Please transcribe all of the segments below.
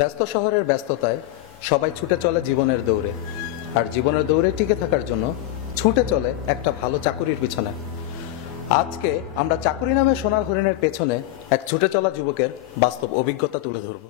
ব্যস্ত শহরের ব্যস্ততায় সবাই ছুটে চলে জীবনের দৌড়ে, আর জীবনের দৌড়ে টিকে থাকার জন্য ছুটে চলে একটা ভালো চাকুরির পিছনে। আজকে আমরা চাকুরি নামে সোনার হরিণের পেছনে এক ছুটে চলা যুবকের বাস্তব অভিজ্ঞতা তুলে ধরব।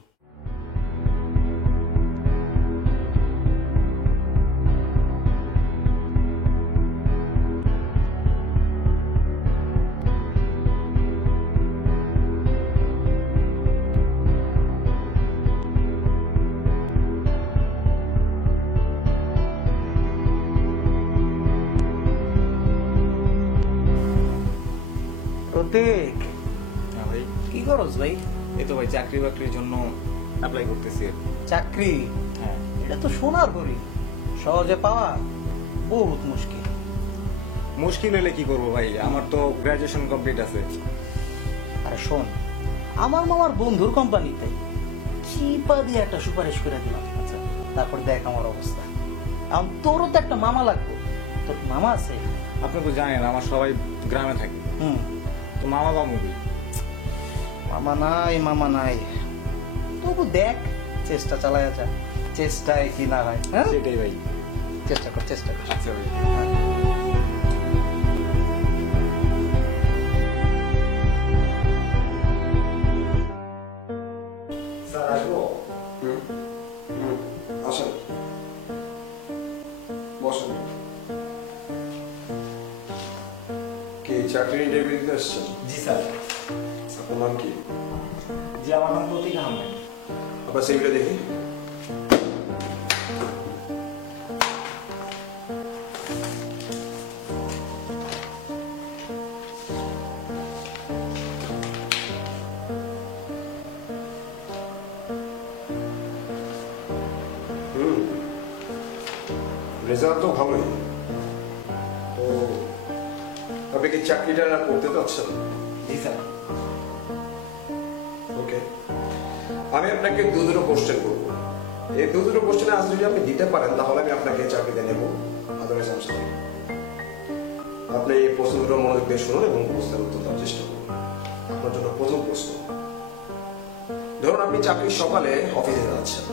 প্রতীক, হ্যাঁ ভাই, কি করস ভাই? এই তো ভাই চাকরি বাকরির জন্য অ্যাপ্লাই করতেছি। চাকরি? হ্যাঁ, এটা তো সোনার হরিণ, সহজে পাওয়া বহুত মুশকিল। মুশকিল হলে কি করবো ভাই, আমার তো গ্রাজুয়েশন কমপ্লিট আছে। আর শোন, আমার মামার বন্ধুর কোম্পানিতে চিপা দিয়ে একটা সুপারিশ করে দিলাম। আচ্ছা, তারপর দেখ আমার অবস্থা। এখন তোরও তো একটা মামা লাগবে, তোর মামা আছে? আপনি তো জানেন আমার সবাই গ্রামে থাকে, তো মামা বা মুভি মামা নাই, মামা নাই। তবু দেখ, চেষ্টা চালায়া যা, চেষ্টায় কি না হয়। হ্যাঁ, সেটাই ভাই, চেষ্টা কর, চেষ্টা কর। আচ্ছা ভাই। স্যার আসবো? আসেন, বসেন। কি চাকরির ইন্টারভিউ দিতে আসছেন? জি স্যার। আপনার নাম কি? জি, আমার নাম প্রতীক আহমেদ। আপনার সিভিটা দেখি। রেজাল্ট তো ভালোই। তো আপনি কি চাকরিটা করতে চাচ্ছেন? জি স্যার। ওকে, আমি আপনাকে দুটো কোশ্চেন করবো। এই দুটো কোশ্চেনে আজ যদি আপনি দিতে পারেন তাহলে আমি আপনাকে চাকরিতে নেব, আদারওয়াইজ আমি চাই। আপনি এই প্রশ্ন দুটো মনোযোগ দিয়ে শুনুন এবং প্রশ্নের উত্তর দেওয়ার চেষ্টা করুন। আপনার জন্য প্রথম প্রশ্ন, ধরুন আপনি চাকরির সকালে অফিসে যাচ্ছেন।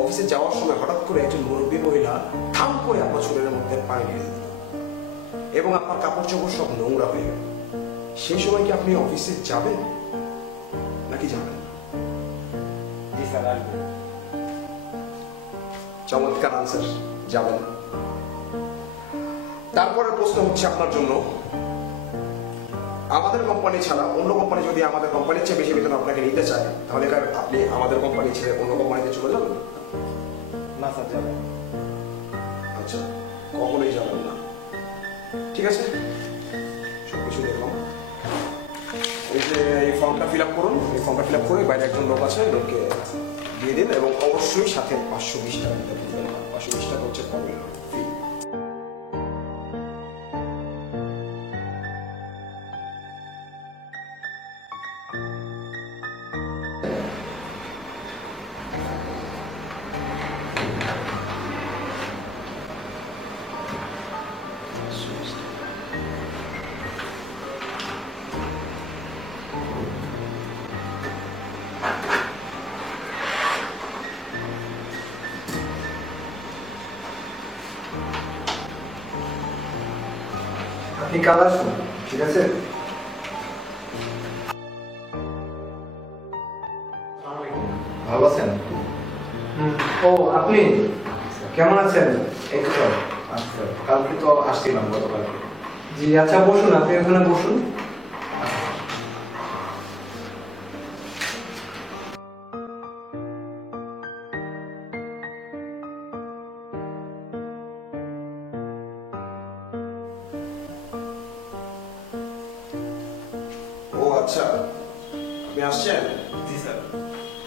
অফিসে যাওয়ার সময় হঠাৎ করে একজন মুরব্বী মহিলা ঠাম করে আপনার শরীরের মধ্যে পানি ঢেলে দিল এবং আপনার কাপড় চোপড় সব নোংরা হয়ে গেল। সেই সময় কি আপনি অফিসে যাবেন নাকি যাবেন? জি স্যার, আসবো। চমৎকার আনসার, যাবেন। তারপরের প্রশ্ন হচ্ছে আপনার জন্য, আমাদের কোম্পানি ছাড়া অন্য কোম্পানি যদি আমাদের কোম্পানির চেয়ে বেশি বেতন আপনাকে নিতে চায় তাহলে কি আপনি আমাদের কোম্পানি ছেড়ে অন্য কোম্পানিতে চলে যাবেন? না স্যার, যাবেন। আচ্ছা, কখনোই যাবেন না। ঠিক আছে, সবকিছু দেখলাম। এই যে এই ফর্মটা ফিল আপ করুন। এই ফর্মটা ফিল আপ করে বাইরে একজন লোক আছে, লোককে দিয়ে দিন এবং অবশ্যই সাথে 520 টাকা দিতে ভুলবেন না। 520 টাকা হচ্ছে ফর্মের ফি। আপনি কাল আসুন, ঠিক আছে? ভালো আছেন? ও, আপনি কেমন আছেন? এই তো আচ্ছা, কালকে তো আসছিলাম, গতকালকে। জি, আচ্ছা বসুন, আপনি ওখানে বসুন। ও আচ্ছা, আপনি আসছেন? জি স্যার।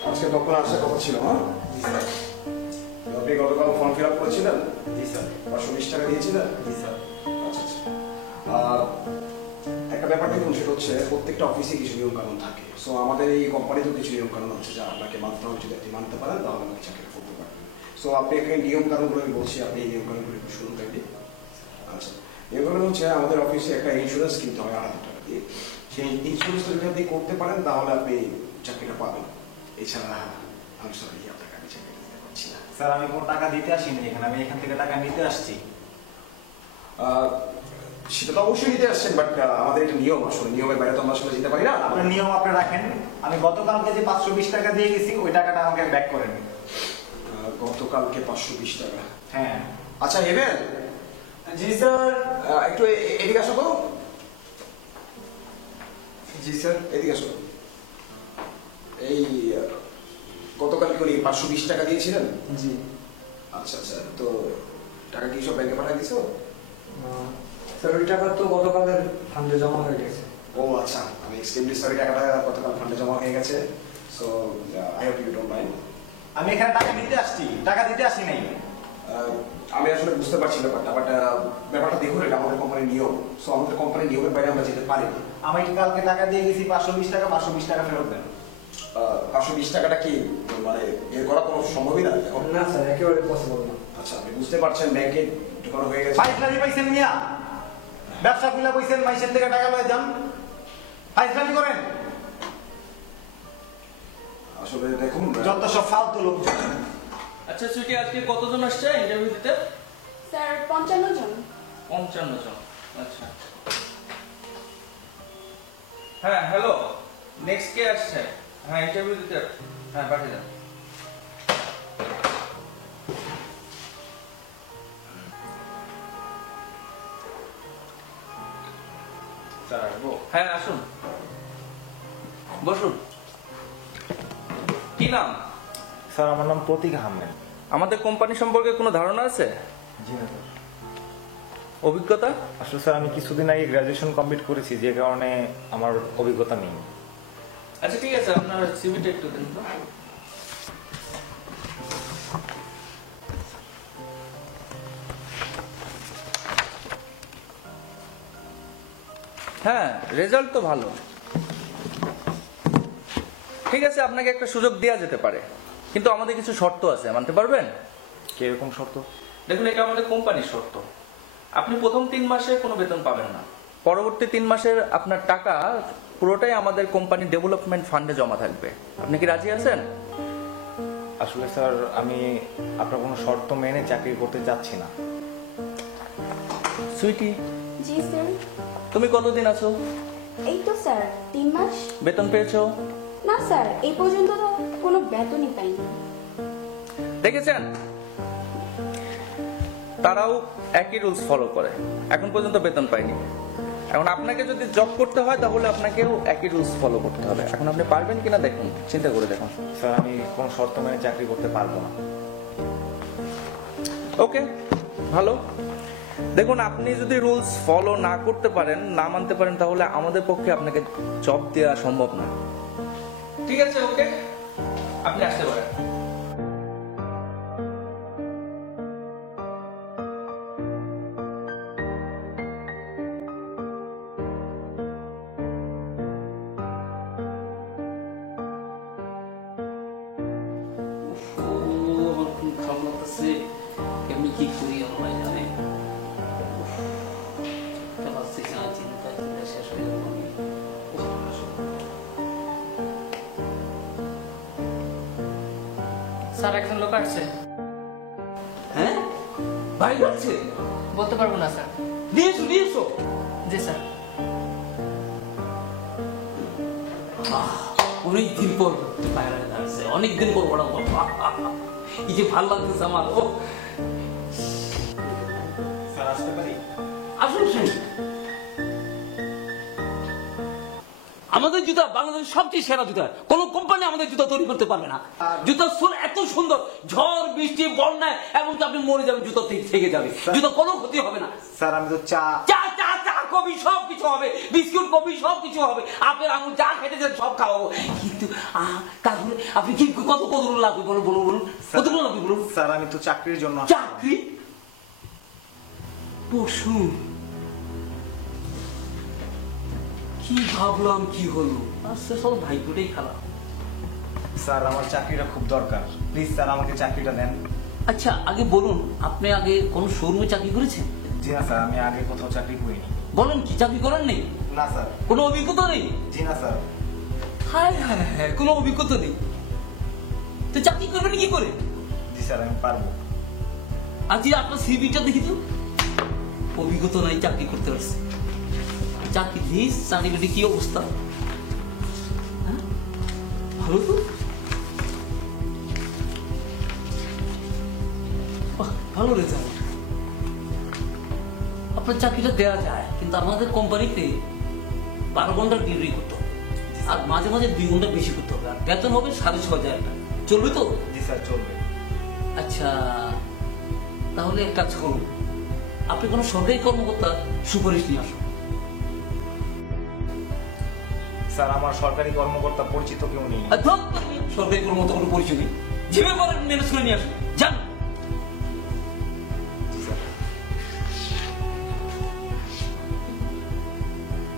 আজকে কখন আসার কথা ছিল? হ্যাঁ, জি স্যার। আপনি গতকাল ফর্ম ফিল আপ করেছিলেন? জি স্যার। 520 টাকা দিয়েছিলেন? জি স্যার। আচ্ছা আচ্ছা। আর একটা ব্যাপার দেখুন, সেটা হচ্ছে প্রত্যেকটা অফিসে কিছু নিয়ম কানুন থাকে। সো আমাদের এই কোম্পানিতেও কিছু নিয়ম কানুন আছে যা আপনাকে মানতে হবে। যদি আপনি মানতে পারেন তাহলে আমাকে চাকরি করতে পারেন। সো আপনি এখানে নিয়ম কানুনগুলো আমি বলছি, আপনি এই নিয়ম কানুনগুলো একটু শুনুন থাকবে। আচ্ছা, নিয়মগুলো হচ্ছে আমাদের অফিসে একটা ইন্স্যুরেন্স কিনতে হয় 8,000 টাকা দিয়ে। সেই ইন্স্যুরেন্সটা যদি আপনি করতে পারেন তাহলে আপনি চাকরিটা পাবেন। এছাড়া আমি সরি, আপনাকে আমি চাকরি দিতে পারছি না। স্যার আমি কোনো টাকা দিতে আসিনি এখানে, আমি এখান থেকে টাকা নিতে আসছি। সেটা তো অবশ্যই নিতে আসছেন, বাট আমাদের একটা নিয়ম, আসলে নিয়মের বাইরে তো আমরা আসলে যেতে পারি না। আপনার নিয়ম আপনি রাখেন। আমি গতকালকে যে 520 টাকা দিয়ে গেছি ওই টাকাটা আমাকে ব্যাক করেন। গতকালকে 520 টাকা। হ্যাঁ। আচ্ছা হেবেন, জি স্যার। একটু এদিকে আসো তো। জি স্যার, এদিকে আসো। এই গতকালকে উনি 520 টাকা দিয়েছিলেন? জি। আচ্ছা আচ্ছা, তো টাকা কি সব ব্যাংকে পাঠিয়ে দিছো? স্যার ওই টাকা তো গতকালের ফান্ডে জমা হয়ে গেছে। ও আচ্ছা, আমি এক্সট্রিমলি সরি, টাকাটা গতকাল ফান্ডে জমা হয়ে গেছে। So I hope you don't mind. আমি এখানে টাকা নিতে আসছি, টাকা দিতে আসি নাই। আমি আসলে বুঝতে পারছি ব্যাপারটা, বাট ব্যাপারটা দেখুন, এটা আমাদের কোম্পানির নিয়ম। সো আমাদের কোম্পানির নিয়মের বাইরে আমরা যেতে পারি না। আমি কালকে টাকা দিয়ে গেছি 520 টাকা, 520 টাকা ফেরত দেন। 520 টাকাটা কি মানে এর করা কোনো সম্ভবই না এখন? না স্যার, একেবারে পসিবল না। আচ্ছা, আপনি বুঝতে পারছেন ব্যাংকে ঢোকানো হয়ে গেছে। ফাইজলামি পাইছেন মিয়া, ব্যবসা খুলে পাইছেন, মাইসের থেকে টাকা লয়ে যান, ফাইজলামি করেন। আসলে দেখুন, যত সব ফালতু লোক। আচ্ছা সুইটি, আজকে কতজন আসছে ইন্টারভিউ দিতে? স্যার 55 জন। 55 জন। আচ্ছা। হ্যাঁ হ্যালো, নেক্সট কে আসছে? হ্যাঁ ইন্টারভিউ দিতে, হ্যাঁ পাঠিয়ে দেন। স্যার আসবো? হ্যাঁ আসুন, বসুন। কি নাম? স্যার আমার নাম প্রতীক আহমেদ। আমাদের কোম্পানি সম্পর্কে কোনো ধারণা আছে? জি না স্যার। অভিজ্ঞতা? আসলে স্যার আমি কিছুদিন আগে গ্রাজুয়েশন কমপ্লিট করেছি, যে কারণে আমার অভিজ্ঞতা নেই। আচ্ছা ঠিক আছে, আপনার সিভিটা একটু দিন তো। হ্যাঁ, রেজাল্ট তো ভালো। ঠিক আছে, আপনাকে একটা সুযোগ দেওয়া যেতে পারে, কিন্তু আমাদের কিছু শর্ত আছে, মানতে পারবেন? কিরকম শর্ত? দেখুন, এটা আমাদের কোম্পানির শর্ত। আপনি প্রথম 3 মাসে কোনো বেতন পাবেন না। পরবর্তী 3 মাসের আপনার টাকা পুরোটাই আমাদের কোম্পানি ডেভেলপমেন্ট ফান্ডে জমা থাকবে। আপনি কি রাজি আছেন? আসলে স্যার আমি আপনার কোনো শর্ত মেনে চাকরি করতে চাচ্ছি না। সুইটি, জি স্যার। তুমি কতদিন আছো? এই তো স্যার 3 মাস। বেতন পেয়েছো? না স্যার, এই পর্যন্ত তো কোনো বেতনই পাইনি। দেখেছেন, তারাও একই রুলস ফলো করে, এখন পর্যন্ত বেতন পায়নি। এখন আপনাকে যদি জব করতে হয় তাহলে আপনাকেও একই রুলস ফলো করতে হবে। এখন আপনি পারবেন কিনা দেখুন, চিন্তা করে দেখুন। স্যার আমি কোনো শর্ত মেনে চাকরি করতে পারবো না। ওকে, ভালো। দেখুন, আপনি যদি রুলস ফলো না করতে পারেন, না মানতে পারেন, তাহলে আমাদের পক্ষে আপনাকে জব দেওয়া সম্ভব না। ঠিক আছে, ওকে, আপনি আসতে পারেন। আমার খুব খারাপ লাগতেছে, কেমনি কি করি আল্লাহ জানে। চিন্তা শেষ হয়ে গেল। স্যার একজন লোক আসছে। হ্যাঁ, বাইরে আছে? বলতে পারবো না স্যার। নিয়ে এসো, নিয়ে এসো। জি স্যার। অনেকদিন পর বাইরে আসছে, অনেকদিন পর বড় এই যে ভালো লাগতেছে আমার। ও স্যার আসতে পারি? আসুন, আসুন। আমাদের জুতা বাংলাদেশের সবচেয়ে সেরা জুতা, কোন কোম্পানি আমাদের জুতা তৈরি করতে পারবে না। জুতার সোল এত সুন্দর, ঝড় বৃষ্টি বন্যায় এমনকি আপনি মরে যাবেন, জুতা থেকে যাবে, জুতা কোনো ক্ষতি হবে না। স্যার আমি তো চা চা চা চা কফি সব কিছু হবে, বিস্কুট কফি সব কিছু হবে, আপেল আঙুর যা খেতে চান সব খাওয়াবো। কিন্তু তারপরে আপনি কি কতগুলো লাগবে বলুন, বলুন বলুন, কতগুলো লাগবে বলুন। স্যার আমি তো চাকরির জন্য চাকরি? পশু কি ভাবলাম, কি হলো, আস্তে সব ভাইগুলোই খারাপ। স্যার আমার চাকরিটা খুব দরকার, প্লিজ স্যার আমাকে চাকরিটা দেন। আচ্ছা আগে বলুন, আপনি আগে কোন শোরুমে চাকরি করেছেন? জি না স্যার, আমি আগে কোথাও চাকরি করিনি। বলেন কি, চাকরি করেন নেই? না স্যার। কোনো অভিজ্ঞতা নেই? জি না স্যার। হায় হায় হায়, কোনো অভিজ্ঞতা নেই। তো চাকরি করবেন কি করে? জি স্যার আমি পারবো। আজকে আপনার সিভিটা দেখি তো, অভিজ্ঞতা নাই, চাকরি করতে পারছে। চাকরি দিস, চাকরি কি অবস্থা? হ্যাঁ, ভালো তো, বাহ, ভালো রেজাল্ট। আপনার চাকরিটা দেওয়া যায়, কিন্তু আমাদের কোম্পানিতে 12 ঘন্টার ডিউটি করতে হবে, আর মাঝে মাঝে 2 ঘন্টা বেশি করতে হবে, আর বেতন হবে 6,500 টাকা। চলবে তো? জি স্যার চলবে। আচ্ছা, তাহলে এক কাজ করুন, আপনি কোনো সরকারি কর্মকর্তা সুপারিশ নিয়ে আসুন। স্যার আমার সরকারি কর্মকর্তা পরিচিত কেউ নেই। আর ধর, সরকারি কর্মকর্তা কোনো পরিচয় নেই, যেভাবে পারেন ম্যানেজ করে নিয়ে আসুন, যান। জি স্যার।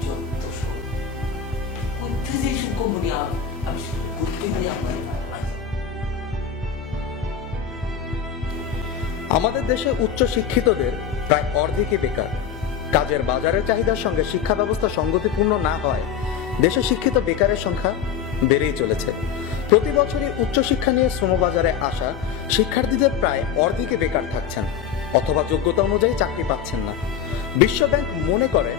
যত সব কোথায় যে এইসব কোম্পানি আমি করতে গিয়ে আপনার আমাদের দেশে উচ্চ শিক্ষিতদের প্রায় অর্ধেকই বেকার। কাজের বাজারের চাহিদার সঙ্গে শিক্ষা ব্যবস্থা সঙ্গতিপূর্ণ না হয় দেশে শিক্ষিত বেকারের সংখ্যা বেড়েই চলেছে। প্রতি বছরই উচ্চশিক্ষা নিয়ে শ্রমবাজারে আসা শিক্ষার্থীদের প্রায় অর্ধেকই বেকার থাকছেন অথবা যোগ্যতা অনুযায়ী চাকরি পাচ্ছেন না। বিশ্ব ব্যাংক মনে করে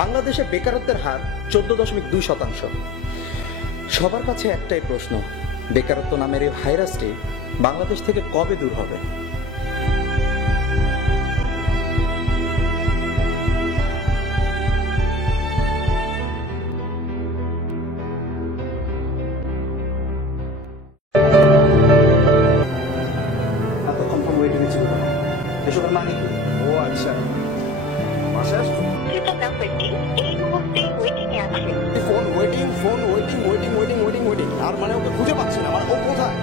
বাংলাদেশে বেকারত্বের হার 14.2%। সবার কাছে একটাই প্রশ্ন, বেকারত্ব নামের এই ভাইরাসটি বাংলাদেশ থেকে কবে দূর হবে? এতক্ষণ ফোন ওয়েটিং ছিল, এসবের মানে কি? ও আচ্ছা, বাসায় আসছো? ফোন ওয়েটিং আর মানে ওকে খুঁজে পাচ্ছি না, মানে ও কোথায়?